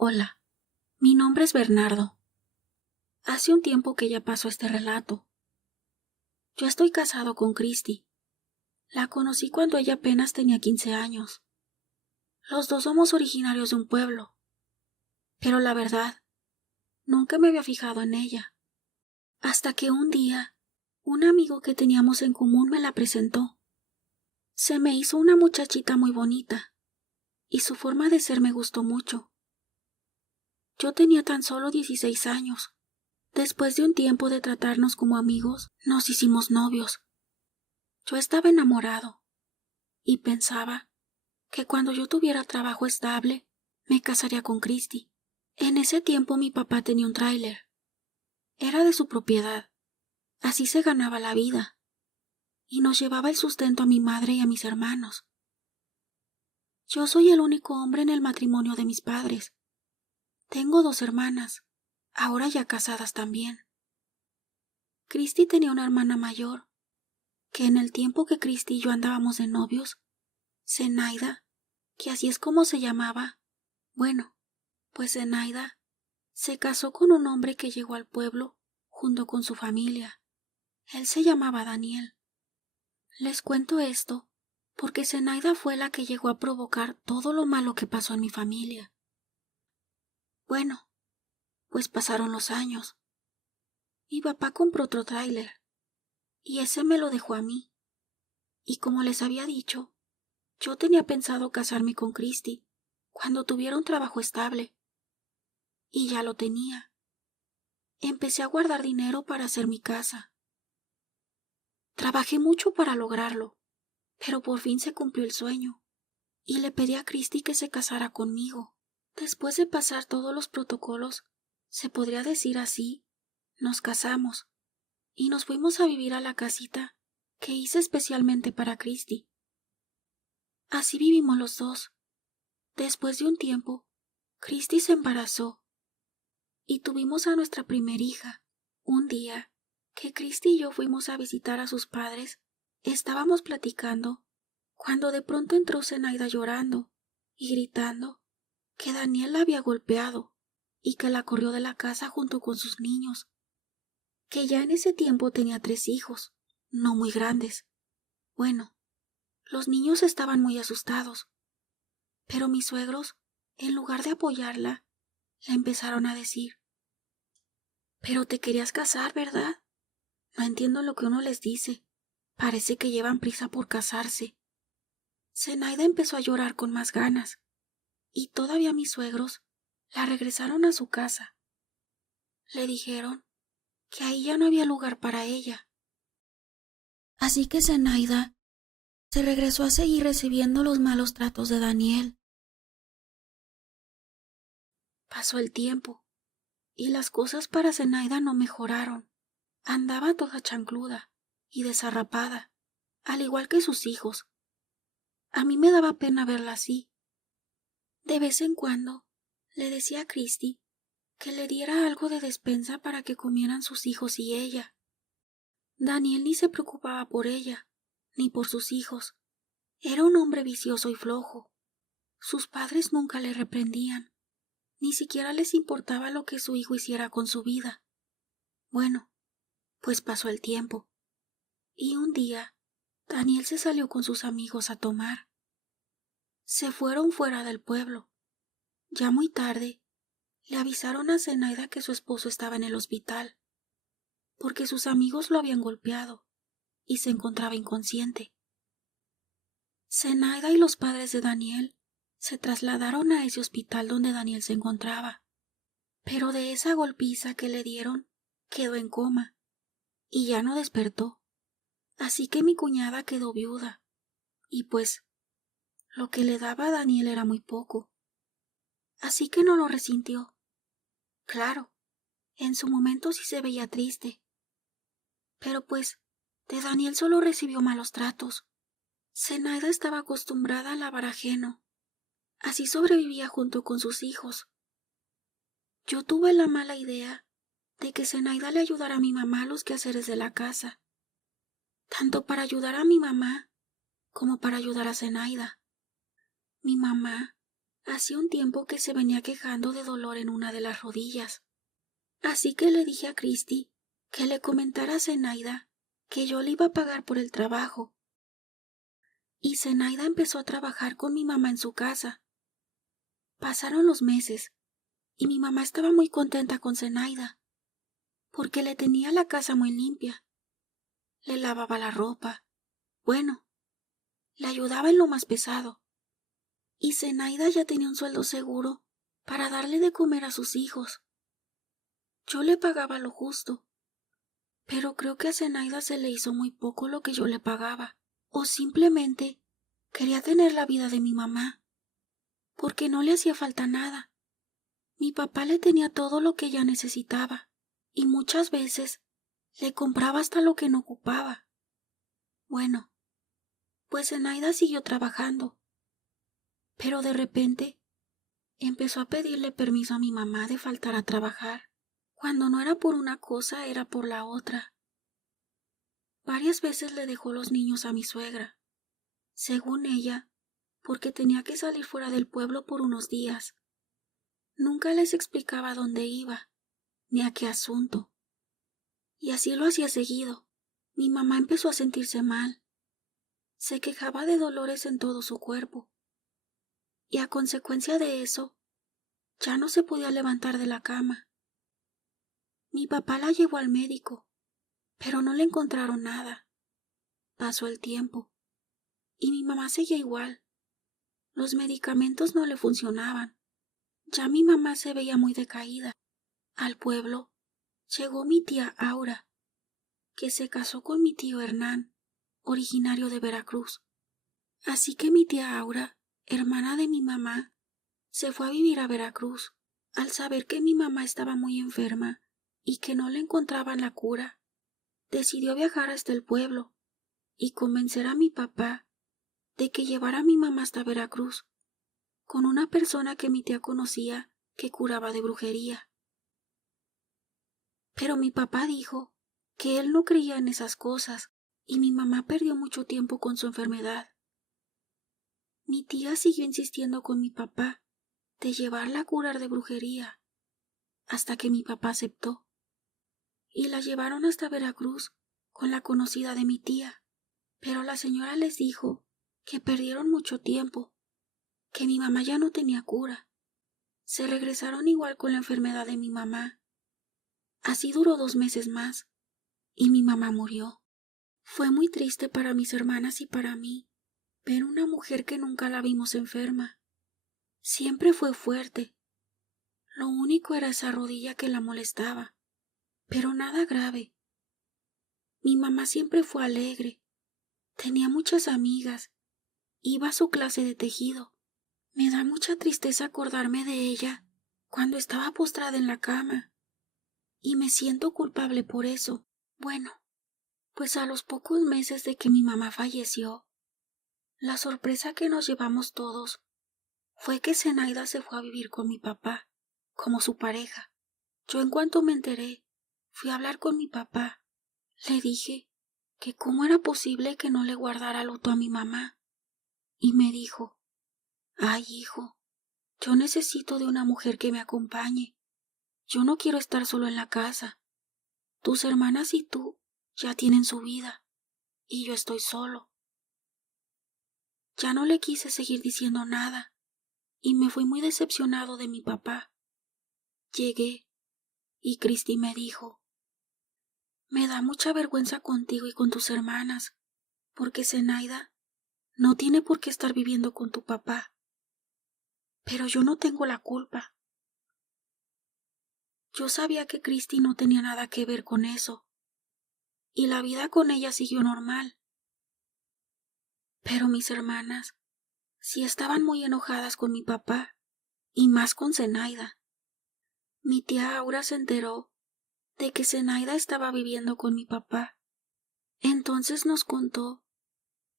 Hola, mi nombre es Bernardo. Hace un tiempo que ya pasó este relato. Yo estoy casado con Christy. La conocí cuando ella apenas tenía 15 años. Los dos somos originarios de un pueblo. Pero la verdad, nunca me había fijado en ella. Hasta que un día, un amigo que teníamos en común me la presentó. Se me hizo una muchachita muy bonita, y su forma de ser me gustó mucho. Yo tenía tan solo 16 años. Después de un tiempo de tratarnos como amigos, nos hicimos novios. Yo estaba enamorado y pensaba que cuando yo tuviera trabajo estable, me casaría con Christy. En ese tiempo mi papá tenía un tráiler. Era de su propiedad. Así se ganaba la vida. Y nos llevaba el sustento a mi madre y a mis hermanos. Yo soy el único hombre en el matrimonio de mis padres. Tengo 2 hermanas, ahora ya casadas también. Christy tenía una hermana mayor, que en el tiempo que Christy y yo andábamos de novios, Zenaida, que así es como se llamaba, bueno, pues Zenaida se casó con un hombre que llegó al pueblo junto con su familia. Él se llamaba Daniel. Les cuento esto porque Zenaida fue la que llegó a provocar todo lo malo que pasó en mi familia. Bueno, pues pasaron los años. Mi papá compró otro tráiler y ese me lo dejó a mí. Y como les había dicho, yo tenía pensado casarme con Christy cuando tuviera un trabajo estable. Y ya lo tenía. Empecé a guardar dinero para hacer mi casa. Trabajé mucho para lograrlo, pero por fin se cumplió el sueño, y le pedí a Christy que se casara conmigo. Después de pasar todos los protocolos, se podría decir así, nos casamos, y nos fuimos a vivir a la casita que hice especialmente para Christy. Así vivimos los dos. Después de un tiempo, Christy se embarazó, y tuvimos a nuestra primer hija. Un día que Christy y yo fuimos a visitar a sus padres, estábamos platicando cuando de pronto entró Zenaida llorando y gritando que Daniel la había golpeado y que la corrió de la casa junto con sus niños, que ya en ese tiempo tenía 3 hijos, no muy grandes. Bueno, los niños estaban muy asustados, pero mis suegros, en lugar de apoyarla, le empezaron a decir: «Pero te querías casar, ¿verdad? No entiendo lo que uno les dice. Parece que llevan prisa por casarse». Zenaida empezó a llorar con más ganas, y todavía mis suegros la regresaron a su casa. Le dijeron que ahí ya no había lugar para ella. Así que Zenaida se regresó a seguir recibiendo los malos tratos de Daniel. Pasó el tiempo, y las cosas para Zenaida no mejoraron. Andaba toda chancluda y desarrapada, al igual que sus hijos. A mí me daba pena verla así. De vez en cuando le decía a Christy que le diera algo de despensa para que comieran sus hijos y ella. Daniel ni se preocupaba por ella, ni por sus hijos. Era un hombre vicioso y flojo. Sus padres nunca le reprendían, ni siquiera les importaba lo que su hijo hiciera con su vida. Bueno, pues pasó el tiempo, y un día Daniel se salió con sus amigos a tomar. Se fueron fuera del pueblo. Ya muy tarde, le avisaron a Zenaida que su esposo estaba en el hospital, porque sus amigos lo habían golpeado y se encontraba inconsciente. Zenaida y los padres de Daniel se trasladaron a ese hospital donde Daniel se encontraba, pero de esa golpiza que le dieron quedó en coma y ya no despertó. Así que mi cuñada quedó viuda, y pues lo que le daba a Daniel era muy poco. Así que no lo resintió. Claro, en su momento sí se veía triste, pero pues de Daniel solo recibió malos tratos. Zenaida estaba acostumbrada a lavar ajeno. Así sobrevivía junto con sus hijos. Yo tuve la mala idea de que Zenaida le ayudara a mi mamá a los quehaceres de la casa, tanto para ayudar a mi mamá como para ayudar a Zenaida. Mi mamá Hacía un tiempo que se venía quejando de dolor en una de las rodillas. Así que le dije a Christy que le comentara a Zenaida que yo le iba a pagar por el trabajo. Y Zenaida empezó a trabajar con mi mamá en su casa. Pasaron los meses y mi mamá estaba muy contenta con Zenaida, porque le tenía la casa muy limpia. Le lavaba la ropa. Bueno, le ayudaba en lo más pesado. Y Zenaida ya tenía un sueldo seguro para darle de comer a sus hijos. Yo le pagaba lo justo, pero creo que a Zenaida se le hizo muy poco lo que yo le pagaba, o simplemente quería tener la vida de mi mamá, porque no le hacía falta nada. Mi papá le tenía todo lo que ella necesitaba, y muchas veces le compraba hasta lo que no ocupaba. Bueno, pues Zenaida siguió trabajando, pero de repente empezó a pedirle permiso a mi mamá de faltar a trabajar. Cuando no era por una cosa, era por la otra. Varias veces le dejó los niños a mi suegra, según ella, porque tenía que salir fuera del pueblo por unos días. Nunca les explicaba dónde iba, ni a qué asunto. Y así lo hacía seguido. Mi mamá empezó a sentirse mal. Se quejaba de dolores en todo su cuerpo. Y a consecuencia de eso, ya no se podía levantar de la cama. Mi papá la llevó al médico, pero no le encontraron nada. Pasó el tiempo, y mi mamá seguía igual. Los medicamentos no le funcionaban. Ya mi mamá se veía muy decaída. Al pueblo llegó mi tía Aura, que se casó con mi tío Hernán, originario de Veracruz. Así que mi tía Aura, hermana de mi mamá, se fue a vivir a Veracruz. Al saber que mi mamá estaba muy enferma y que no le encontraban la cura, decidió viajar hasta el pueblo y convencer a mi papá de que llevara a mi mamá hasta Veracruz, con una persona que mi tía conocía que curaba de brujería. Pero mi papá dijo que él no creía en esas cosas y mi mamá perdió mucho tiempo con su enfermedad. Mi tía siguió insistiendo con mi papá de llevarla a curar de brujería, hasta que mi papá aceptó, y la llevaron hasta Veracruz con la conocida de mi tía. Pero la señora les dijo que perdieron mucho tiempo, que mi mamá ya no tenía cura. Se regresaron igual con la enfermedad de mi mamá. Así duró 2 meses más, y mi mamá murió. Fue muy triste para mis hermanas y para mí ver una mujer que nunca la vimos enferma. Siempre fue fuerte. Lo único era esa rodilla que la molestaba, pero nada grave. Mi mamá siempre fue alegre. Tenía muchas amigas. Iba a su clase de tejido. Me da mucha tristeza acordarme de ella cuando estaba postrada en la cama. Y me siento culpable por eso. Bueno, pues a los pocos meses de que mi mamá falleció, la sorpresa que nos llevamos todos fue que Zenaida se fue a vivir con mi papá, como su pareja. Yo en cuanto me enteré, fui a hablar con mi papá. Le dije que cómo era posible que no le guardara luto a mi mamá. Y me dijo, ay, hijo, yo necesito de una mujer que me acompañe. Yo no quiero estar solo en la casa. Tus hermanas y tú ya tienen su vida, y yo estoy solo. Ya no le quise seguir diciendo nada, y me fui muy decepcionado de mi papá. Llegué, y Christy me dijo, me da mucha vergüenza contigo y con tus hermanas, porque Zenaida no tiene por qué estar viviendo con tu papá. Pero yo no tengo la culpa. Yo sabía que Christy no tenía nada que ver con eso, y la vida con ella siguió normal. Pero mis hermanas sí estaban muy enojadas con mi papá, y más con Zenaida. Mi tía Aura se enteró de que Zenaida estaba viviendo con mi papá. Entonces nos contó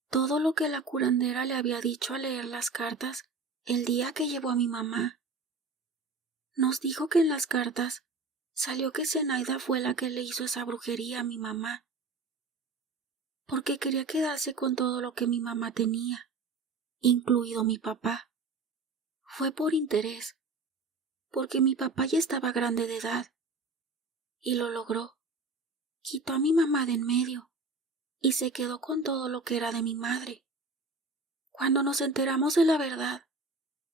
todo lo que la curandera le había dicho al leer las cartas el día que llevó a mi mamá. Nos dijo que en las cartas salió que Zenaida fue la que le hizo esa brujería a mi mamá, porque quería quedarse con todo lo que mi mamá tenía, incluido mi papá. Fue por interés, porque mi papá ya estaba grande de edad, y lo logró. Quitó a mi mamá de en medio, y se quedó con todo lo que era de mi madre. Cuando nos enteramos de la verdad,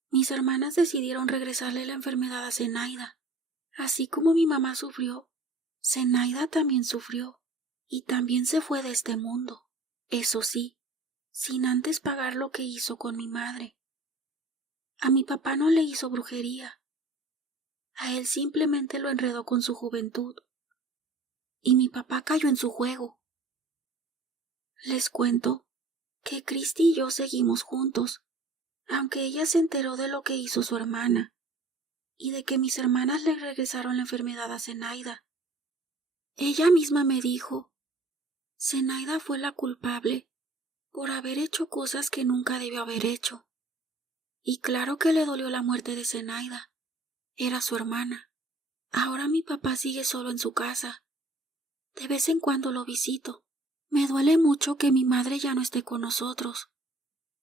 mis hermanas decidieron regresarle la enfermedad a Zenaida. Así como mi mamá sufrió, Zenaida también sufrió, y también se fue de este mundo. Eso sí, sin antes pagar lo que hizo con mi madre. A mi papá no le hizo brujería. A él simplemente lo enredó con su juventud. Y mi papá cayó en su juego. Les cuento que Cristi y yo seguimos juntos, aunque ella se enteró de lo que hizo su hermana, y de que mis hermanas le regresaron la enfermedad a Zenaida. Ella misma me dijo, Zenaida fue la culpable por haber hecho cosas que nunca debió haber hecho. Y claro que le dolió la muerte de Zenaida. Era su hermana. Ahora mi papá sigue solo en su casa. De vez en cuando lo visito. Me duele mucho que mi madre ya no esté con nosotros,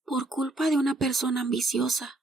por culpa de una persona ambiciosa.